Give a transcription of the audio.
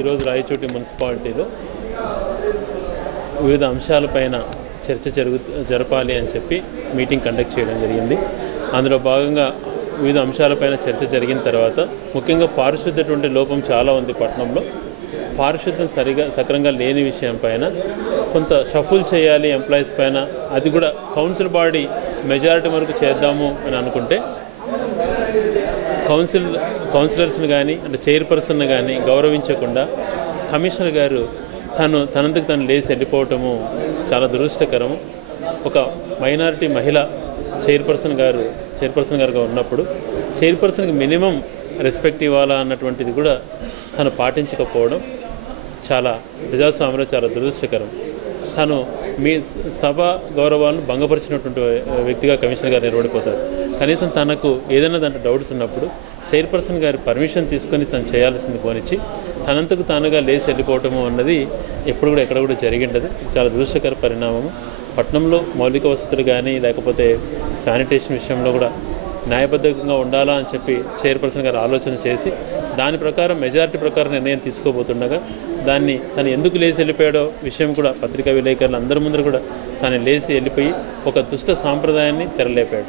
ఈరోజు రాయచోటి మున్సిపాలిటీలో వివిధ అంశాలపైన చర్చ జరపాలి అని చెప్పి మీటింగ్ కండక్ట్ చేయడం జరిగింది. అందులో భాగంగా వివిధ అంశాలపైన చర్చ జరిగిన తర్వాత ముఖ్యంగా పారిశుద్ధ్యటువంటి లోపం చాలా ఉంది పట్టణంలో. పారిశుద్ధ్యం సక్రంగా లేని విషయం పైన కొంత షఫుల్ చేయాలి ఎంప్లాయీస్ పైన, అది కూడా కౌన్సిల్ బాడీ మెజారిటీ వరకు చేద్దాము అని అనుకుంటే కౌన్సిలర్స్ని కానీ అంటే చైర్పర్సన్ని కానీ గౌరవించకుండా కమిషనర్ గారు తనందుకు తను లేచి వెళ్ళిపోవటము చాలా దురదృష్టకరము. ఒక మైనారిటీ మహిళ చైర్పర్సన్ గారుగా ఉన్నప్పుడు చైర్పర్సన్కి మినిమం రెస్పెక్ట్ ఇవ్వాలా అన్నటువంటిది కూడా తను పాటించకపోవడం చాలా ప్రజాస్వామ్యంలో చాలా దురదృష్టకరం. తను మీ సభ గౌరవాలను భంగపరిచినటువంటి వ్యక్తిగా కమిషనర్ గారు నిలబడిపోతారు. కనీసం తనకు ఏదైనా దాంట్లో డౌట్స్ ఉన్నప్పుడు చైర్పర్సన్ గారి పర్మిషన్ తీసుకొని తను చేయాల్సింది పోనిచ్చి తనంతకు తానుగా లేచి వెళ్ళిపోవటము అన్నది ఎప్పుడు కూడా ఎక్కడ కూడా జరిగిండదు. చాలా దురదృష్టకర పరిణామము. పట్టణంలో మౌలిక వసతులు కానీ లేకపోతే శానిటేషన్ విషయంలో కూడా న్యాయబద్ధంగా ఉండాలా అని చెప్పి చైర్పర్సన్ గారు ఆలోచన చేసి దాని ప్రకారం మెజారిటీ ప్రకారం నిర్ణయం తీసుకోబోతుండగా దాన్ని తను ఎందుకు లేచి వెళ్ళిపోయాడో విషయం కూడా పత్రికా విలేకరులు అందరి ముందర కూడా తను లేచి వెళ్ళిపోయి ఒక దుష్ట సాంప్రదాయాన్ని తెరలేపాడు.